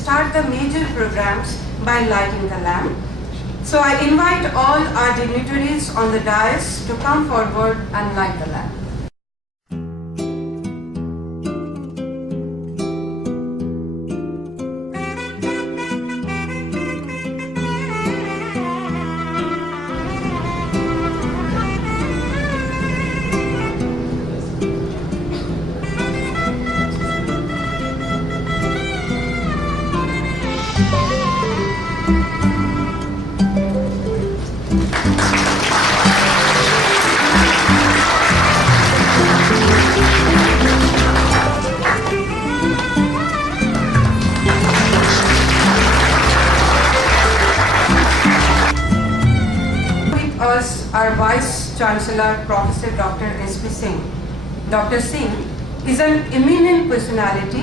start the major programs by lighting the lamp. So I invite all our dignitaries on the dais to come forward and light the lamp. Our Vice Chancellor, Professor Dr. S.P. Singh. Dr. Singh is an eminent personality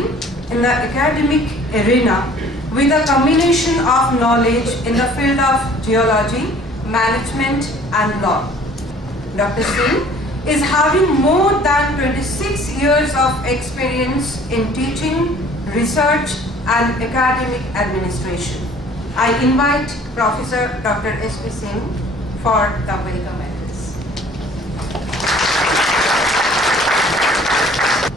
in the academic arena with a combination of knowledge in the field of geology, management and law. Dr. Singh is having more than 26 years of experience in teaching, research and academic administration. I invite Professor Dr. S.P. Singh for the welcome address.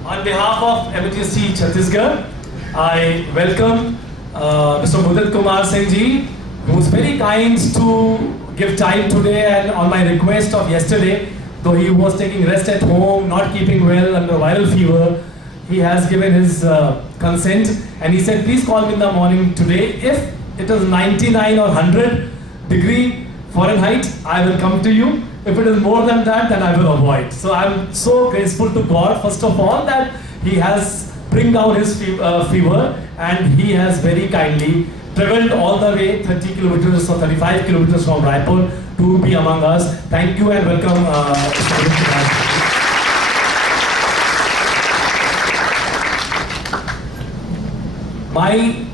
On behalf of MTST Chhattisgarh, I welcome Mr. Mudit Kumar Singh ji, who is very kind to give time today, and on my request of yesterday, though he was taking rest at home, not keeping well under viral fever, he has given his consent, and he said, please call me in the morning today. If it is 99 or 100 degree Fahrenheit, I will come to you. If it is more than that, then I will avoid. So I am so grateful to God, first of all, that He has bring down his fever, and he has very kindly traveled all the way 30 kilometers or 35 kilometers from Raipur to be among us. Thank you and welcome. My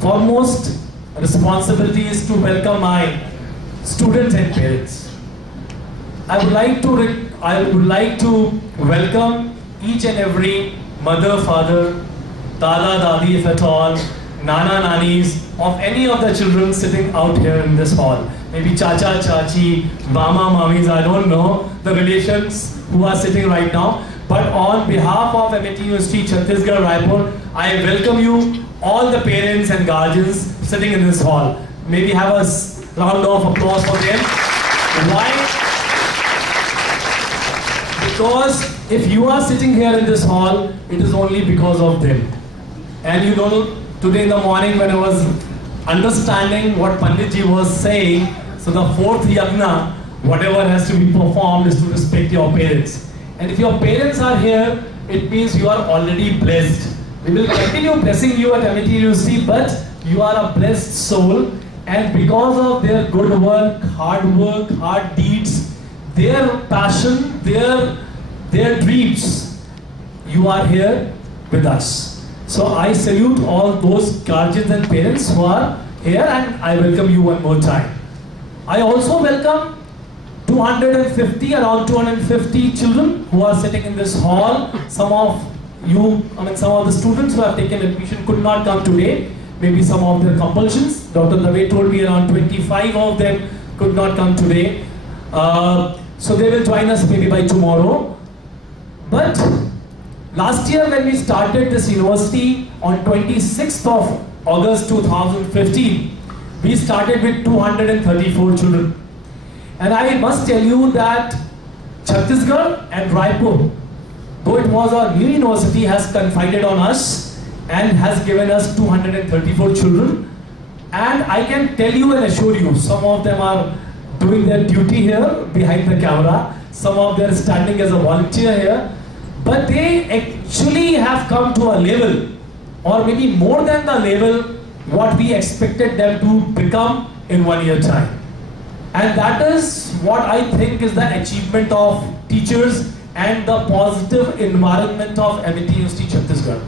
foremost responsibility is to welcome my students and parents. I would like to welcome each and every mother, father, dada, dadi, if at all, nana, nanis of any of the children sitting out here in this hall. Maybe chacha, chachi, mama, mamis, I don't know the relations who are sitting right now. But on behalf of MIT University Chhattisgarh, Raipur, I welcome you, all the parents and guardians sitting in this hall. Maybe have a round of applause for them. Why? Because if you are sitting here in this hall, it is only because of them. And you know, today in the morning when I was understanding what Panditji was saying, so the fourth yagna, whatever has to be performed is to respect your parents. And if your parents are here, it means you are already blessed. We will continue blessing you at MIT University, but you are a blessed soul. And because of their good work, hard deeds, their passion, their dreams, you are here with us. So I salute all those guardians and parents who are here, and I welcome you one more time. I also welcome around 250 children who are sitting in this hall. Some of the students who have taken admission could not come today. Maybe some of their compulsions. Dr. Dave told me around 25 of them could not come today. So they will join us maybe by tomorrow. But last year when we started this university on 26th of August 2015, we started with 234 children. And I must tell you that Chhattisgarh and Raipur, though it was our new university, has confided on us and has given us 234 children. And I can tell you and assure you, some of them are doing their duty here behind the camera, some of them are standing as a volunteer here, but they actually have come to a level, or maybe more than the level, what we expected them to become in 1 year time. And that is what I think is the achievement of teachers and the positive environment of MIT University Chhattisgarh.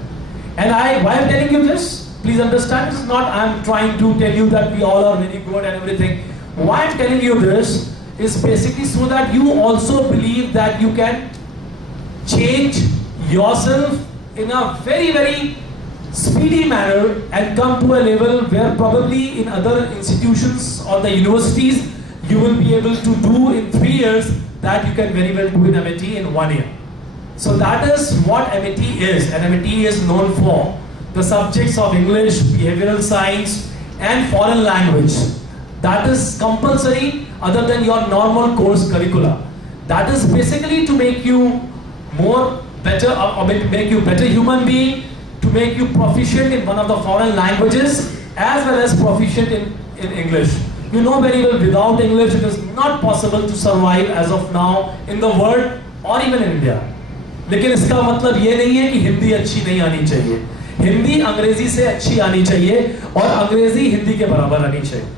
And why I'm telling you this, please understand, it's not I'm trying to tell you that we all are very good and everything. Why I'm telling you this is basically so that you also believe that you can change yourself in a very, very speedy manner and come to a level where probably in other institutions or the universities you will be able to do in 3 years that you can very well do in MIT in 1 year. So that is what MIT is, and MIT is known for the subjects of English, behavioral science and foreign language. That is compulsory other than your normal course curricula. That is basically to make you more better or make you better human being, to make you proficient in one of the foreign languages as well as proficient in English. You know very well without English it is not possible to survive as of now in the world or even in India. लेकिन इसका मतलब ये नहीं है कि हिंदी अच्छी नहीं आनी चाहिए. हिंदी अंग्रेजी से अच्छी आनी चाहिए और अंग्रेजी हिंदी के बराबर आनी चाहिए.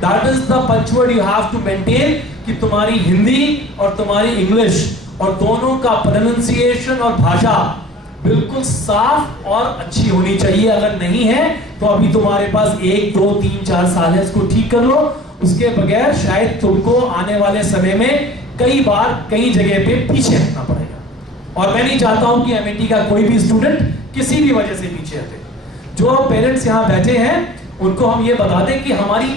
That is the punchword you have to maintain कि तुम्हारी हिंदी और तुम्हारी इंग्लिश और दोनों का प्रोनाउंसिएशन और भाषा बिल्कुल साफ और अच्छी होनी चाहिए. अगर नहीं है तो अभी तुम्हारे पास 1, 2, 3, 4 साल है, इसको ठीक कर लो. उसके बगैर शायद तुमको आने वाले समय में कई बार कई जगह पे पीछे हटना पड़ेगा. और मैं नहीं चाहता हूं कि MIT का कोई भी स्टूडेंट किसी भी वजह से पीछे हटे. जो पेरेंट्स यहाँ बैठे हैं उनको हम ये बता दें कि हमारी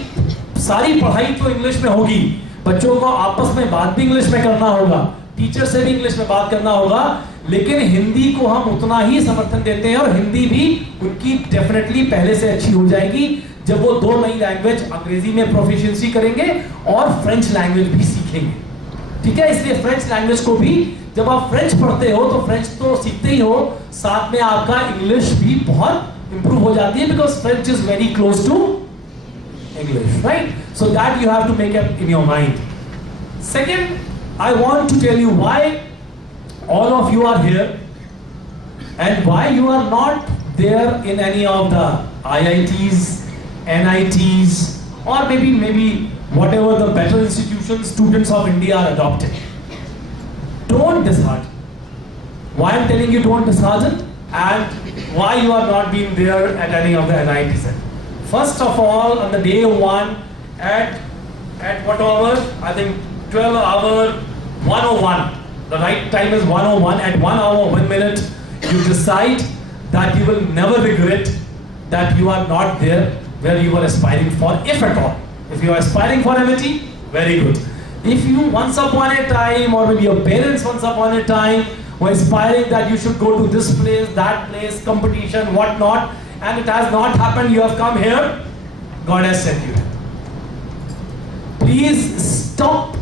सारी पढ़ाई तो इंग्लिश में होगी. बच्चों को आपस में बात भी इंग्लिश में करना होगा, टीचर से भी इंग्लिश में बात करना होगा, लेकिन हिंदी को हम उतना ही समर्थन देते हैं और हिंदी भी उनकी डेफिनेटली पहले से अच्छी हो जाएगी जब वो 2 नई लैंग्वेज अंग्रेजी में प्रोफिशिएंसी करेंगे और फ्रेंच लैंग्वेज भी सीखेंगे. ठीक है, इसलिए फ्रेंच लैंग्वेज को भी जब आप फ्रेंच पढ़ते हो तो फ्रेंच तो सीखते ही हो, साथ में आपका इंग्लिश भी बहुत इंप्रूव हो जाती है because French is very close to English, right? So that you have to make up in your mind. Second, I want to tell you why all of you are here and why you are not there in any of the IITs, NITs, or maybe whatever the better institutions students of India are adopting. Don't dishearten. Why I'm telling you don't dishearten and why you are not being there at any of the NITs. First of all, on the day 1 at what hour? I think 12 hour 101. The right time is 101. At 1 hour 1 minute, you decide that you will never regret that you are not there where you were aspiring for, if at all. If you are aspiring for MIT, very good. If you once upon a time, or maybe your parents once upon a time, were aspiring that you should go to this place, that place, competition, whatnot, and it has not happened, you have come here, God has sent you. Please stop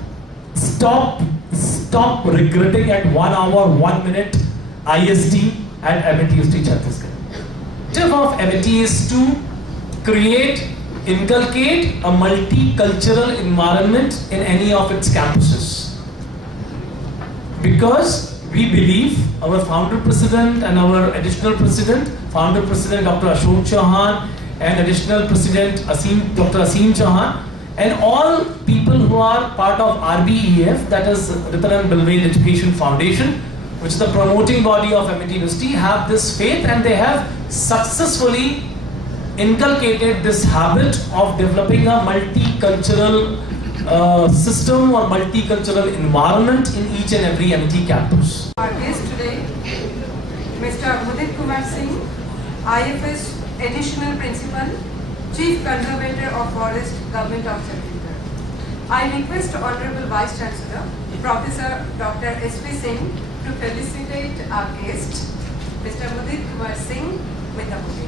regretting at 1 hour 1 minute IST at MIT UST Chhattisgarh. The objective of MIT is to inculcate a multicultural environment in any of its campuses. Because we believe, our founder president and our additional president, founder president Dr. Ashok Chauhan and additional president Dr. Aseem Chauhan, and all people who are part of RBEF, that is Ritan and Bilvain Education Foundation, which is the promoting body of MIT University, have this faith and they have successfully inculcated this habit of developing a multicultural system or multicultural environment in each and every MIT campus. Our guest today, Mr. Mudit Kumar Singh, IFS Additional Principal, Chief Conservator of Forest, Government of Chhattisgarh. I request Honorable Vice Chancellor, Professor Dr. S.P. Singh, to felicitate our guest, Mr. Mudit Kumar Singh, with the bouquet.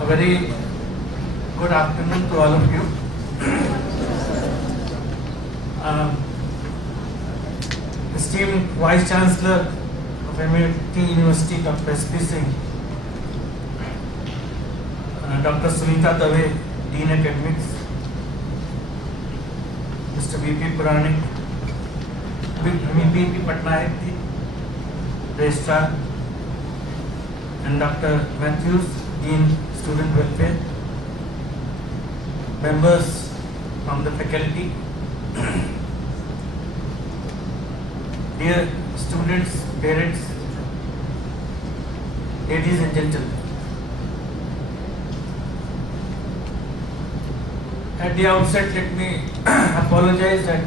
A very good afternoon to all of you. Esteemed Vice Chancellor of MIT University, Dr. S.P. Singh, Dr. Sunita Dave, Dean Academics, Mr. V.P. Puranik, V.P. Patnaik, Registrar, and Dr. Matthews, Dean Student Welfare, members from the faculty, dear students, parents, ladies and gentlemen. At the outset, let me apologize that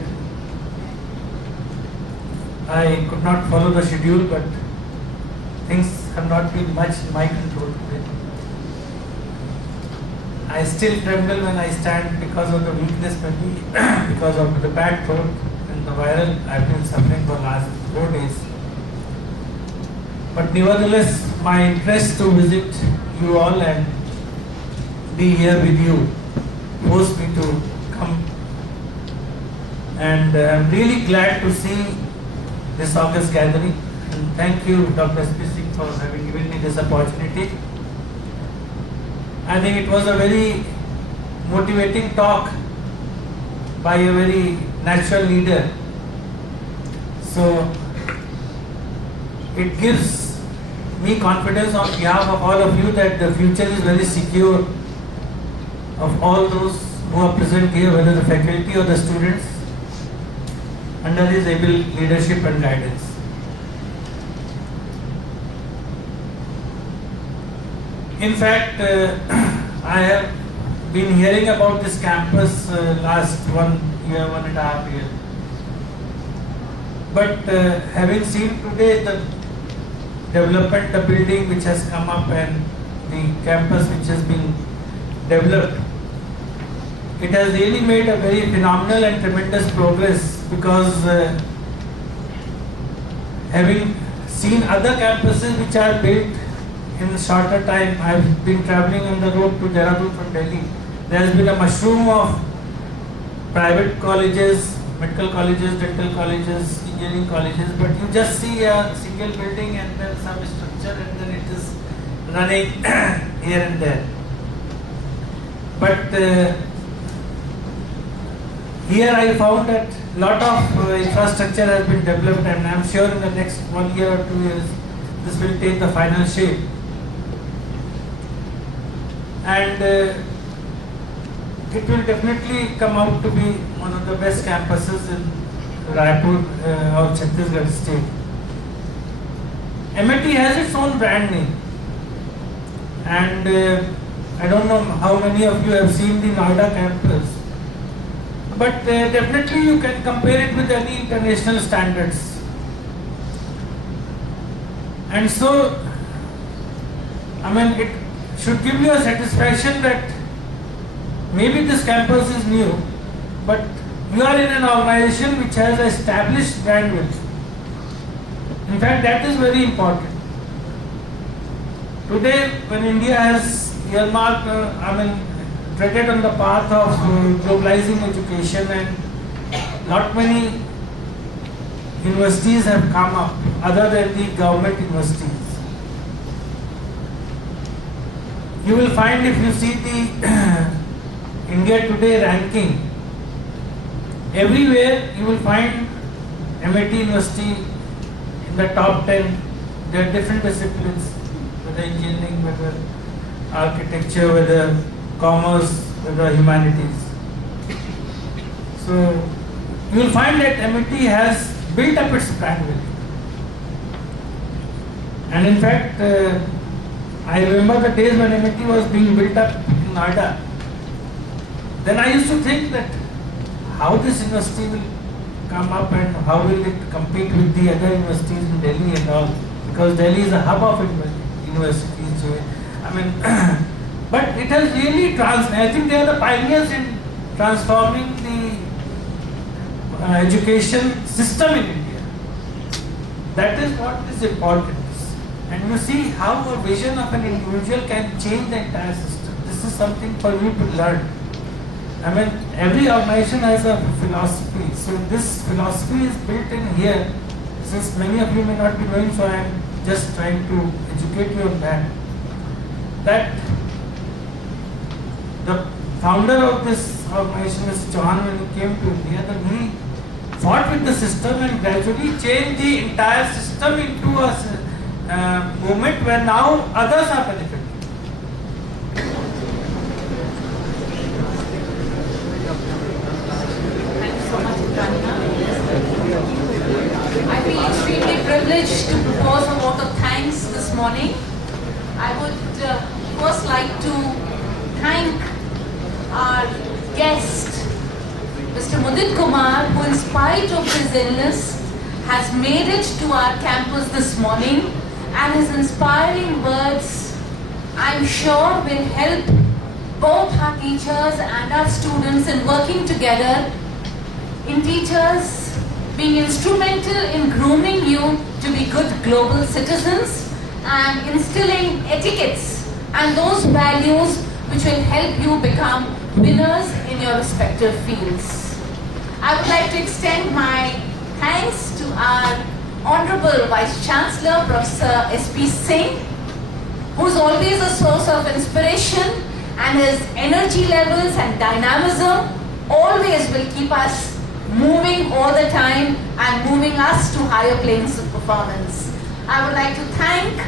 I could not follow the schedule, but things have not been much in my control today. I still tremble when I stand because of the weakness, maybe because of the bad throat and the viral I've been suffering for the last 4 days. But nevertheless, my interest to visit you all and be here with you forced me to come. And I'm really glad to see this August gathering. And thank you, Dr. S.P. Singh, for having given me this opportunity. I think it was a very motivating talk by a very natural leader. So it gives me confidence on behalf of all of you that the future is very secure of all those who are present here, whether the faculty or the students, under his able leadership and guidance. In fact, I have been hearing about this campus last 1 year, 1.5 years. But having seen today the development, the building which has come up and the campus which has been developed, it has really made a very phenomenal and tremendous progress, because having seen other campuses which are built in a shorter time, I've been traveling on the road to Dehradun from Delhi. There has been a mushroom of private colleges, medical colleges, dental colleges, engineering colleges, but you just see a single building and then some structure and then it is running here and there. But here I found that a lot of infrastructure has been developed, and I am sure in the next 1 year or 2 years this will take the final shape. And it will definitely come out to be one of the best campuses in Raipur or Chhattisgarh state. MIT has its own brand name, and I don't know how many of you have seen the Noida campus, but definitely you can compare it with any international standards. And so, I mean, it should give you a satisfaction that maybe this campus is new, but you are in an organization which has established brand value. In fact, that is very important. Today, when India has earmarked, treaded on the path of globalizing education, and not many universities have come up other than the government universities. You will find, if you see the India Today ranking, everywhere you will find MIT University in the top 10. There are different disciplines, whether engineering, whether architecture, whether commerce, whether humanities. So you will find that MIT has built up its brand value. And in fact, I remember the days when MIT was being built up in Noida. Then I used to think that how this university will come up and how will it compete with the other universities in Delhi and all, because Delhi is a hub of universities. I mean, but it has really I think they are the pioneers in transforming the education system in India. That is what is important. And you see how a vision of an individual can change the entire system. This is something for you to learn. I mean, every organization has a philosophy. So this philosophy is built in here. Since many of you may not be knowing, so I am just trying to educate you on that. That the founder of this organization, Mr. Chauhan, when he came to India, then he fought with the system and gradually changed the entire system into a movement where now others are benefiting. Thank you so much, Ibrahim. I feel extremely privileged to propose a vote of thanks this morning. I would first like to thank our guest, Mr. Mudit Kumar, who in spite of his illness has made it to our campus this morning, and his inspiring words, I'm sure, will help both our teachers and our students in working together, in teachers being instrumental in grooming you to be good global citizens and instilling etiquettes and those values which will help you become winners in your respective fields. I would like to extend my thanks to our Honorable Vice Chancellor, Professor S.P. Singh, who is always a source of inspiration, and his energy levels and dynamism always will keep us moving all the time and moving us to higher planes of performance. I would like to thank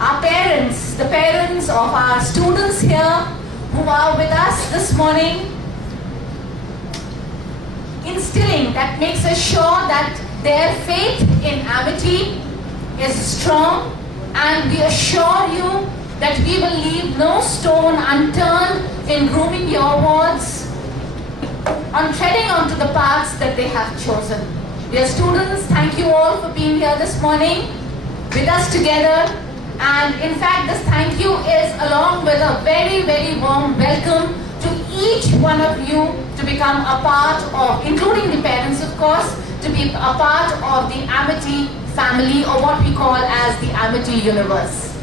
our parents, the parents of our students here who are with us this morning, instilling that makes us sure that their faith in Amity is strong, and we assure you that we will leave no stone unturned in grooming your wards on treading onto the paths that they have chosen. Dear students, thank you all for being here this morning with us together. And in fact, this thank you is along with a very, very warm welcome to each one of you to become a part of, including the parents of course, to be a part of the Amity family, or what we call as the Amity universe.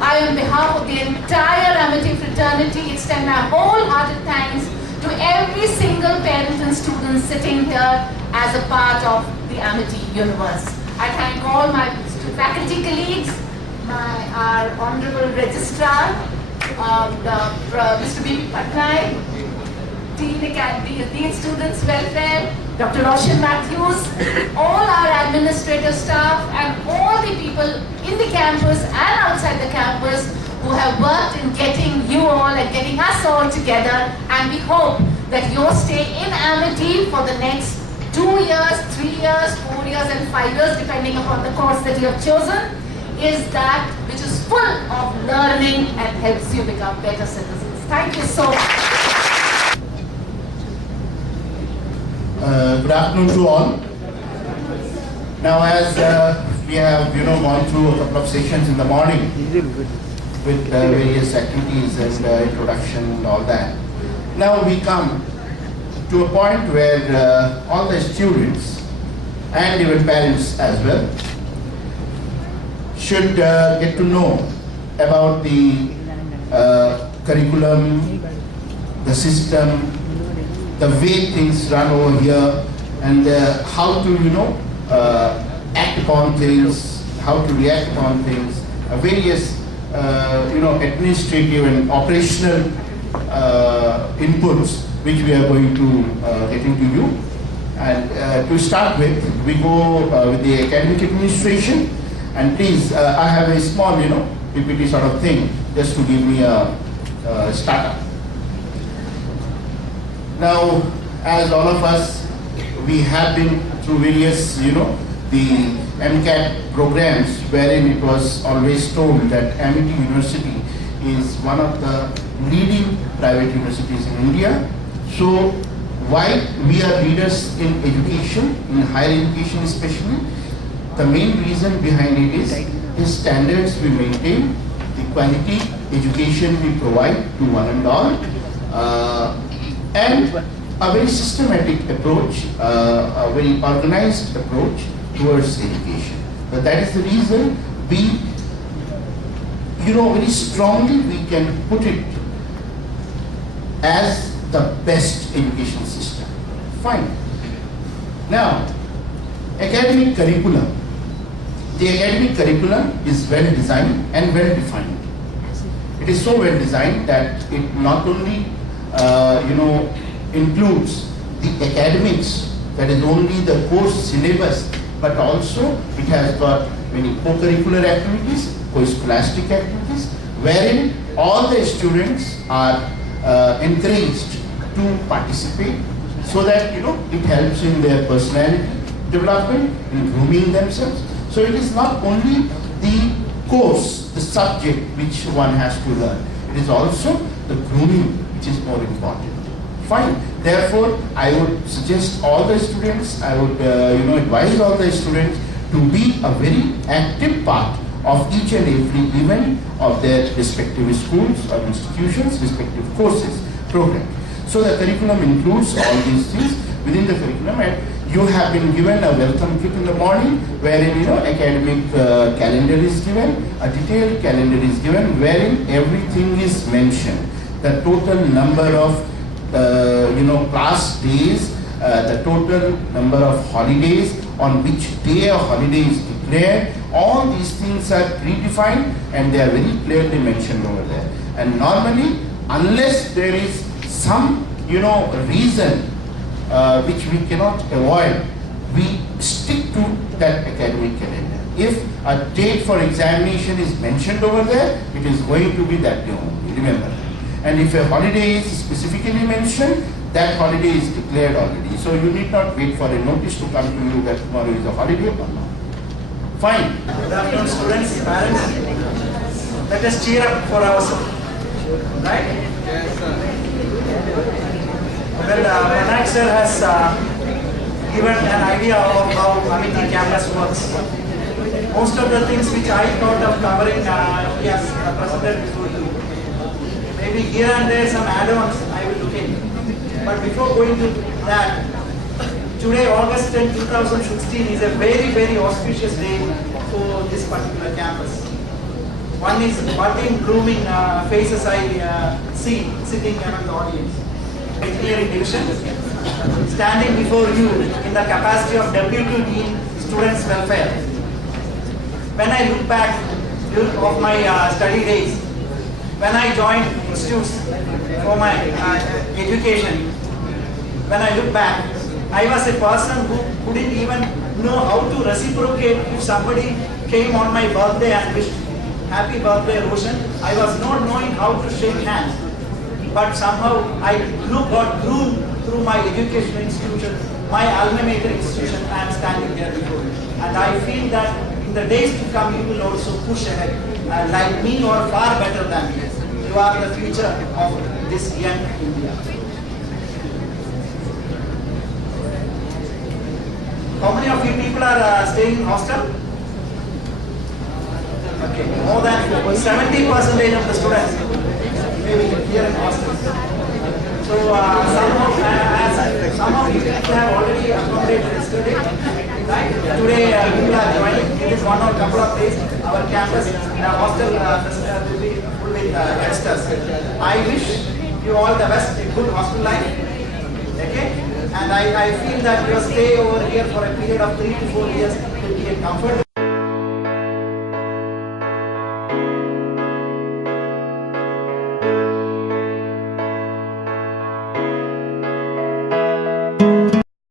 I, on behalf of the entire Amity fraternity, extend my wholehearted thanks to every single parent and student sitting here as a part of the Amity universe. I thank all my faculty colleagues, our Honorable Registrar, Mr. B.P. Patnaik, Dean Students Welfare, Dr. Roshan Matthews, all our administrative staff, and all the people in the campus and outside the campus who have worked in getting you all and getting us all together. And we hope that your stay in Amity for the next 2 years, 3 years, 4 years, and 5 years, depending upon the course that you have chosen, is that which is full of learning and helps you become better citizens. Thank you so much. Good afternoon to all. Now, as we have gone through a couple of sessions in the morning with various activities and introduction and all that, now we come to a point where all the students and even parents as well should get to know about the curriculum, the system, the way things run over here, and how to act upon things, how to react upon things, various administrative and operational inputs which we are going to get into you. And to start with, we go with the academic administration. And please, I have a small PPT sort of thing just to give me a startup. Now, as all of us, we have been through various, the MCAT programs, wherein it was always told that Amity University is one of the leading private universities in India. So, why we are leaders in education, in higher education especially, the main reason behind it is the standards we maintain, the quality education we provide to one and all, and a very systematic approach, a very organized approach towards education. But that is the reason we, very strongly we can put it as the best education system. Fine. Now, academic curriculum. The academic curriculum is well designed and well defined. It is so well designed that it not only includes the academics, that is only the course syllabus, but also it has got many co-curricular activities, co-scholastic activities, wherein all the students are encouraged to participate, so that it helps in their personality, development, in grooming themselves. So it is not only the course, the subject which one has to learn. It is also the grooming which is more important. Fine. Therefore, I would suggest all the students, I would advise all the students to be a very active part of each and every event of their respective schools or institutions, respective courses, programs. So the curriculum includes all these things within the curriculum, and you have been given a welcome kit in the morning wherein academic calendar is given, a detailed calendar is given wherein everything is mentioned. The total number of class days, the total number of holidays, on which day a holiday is declared, all these things are predefined and they are very clearly mentioned over there. And normally, unless there is some reason which we cannot avoid, we stick to that academic calendar. If a date for examination is mentioned over there, it is going to be that day only, remember. And if a holiday is specifically mentioned, that holiday is declared already. So you need not wait for a notice to come to you that tomorrow is a holiday or not. Fine. Good afternoon, students, parents. Let us cheer up for ourselves. Right? Yes, sir. Well, Manak sir has given an idea of how Amity campus works. Most of the things which I thought of covering, he has presented before you. Maybe here and there some add-ons I will look in. But before going to that, today, August 10, 2016 is a very, very auspicious day for this particular campus. One is budding, blooming faces I see sitting among the audience. Engineering division, standing before you in the capacity of Deputy Dean, Students Welfare. When I look back of my study days, when I joined institutes for my education, when I look back, I was a person who couldn't even know how to reciprocate if somebody came on my birthday and wished happy birthday, Roshan. I was not knowing how to shake hands. But somehow I got groomed through my educational institution, my alma mater institution, and standing there before you. And I feel that in the days to come, you will also push ahead, like me or far better than me. You are the future of this young India. How many of you people are staying in hostel? Okay, more than 70% of the students maybe here in hostel. So some of you people have already accommodated yesterday. Right? Today people are joining. It is one or couple of days. Our campus, hostel will be full with youngsters. I wish you all the best, a good hostel life. Okay? And I feel that your stay over here for a period of 3 to 4 years will be a comfort.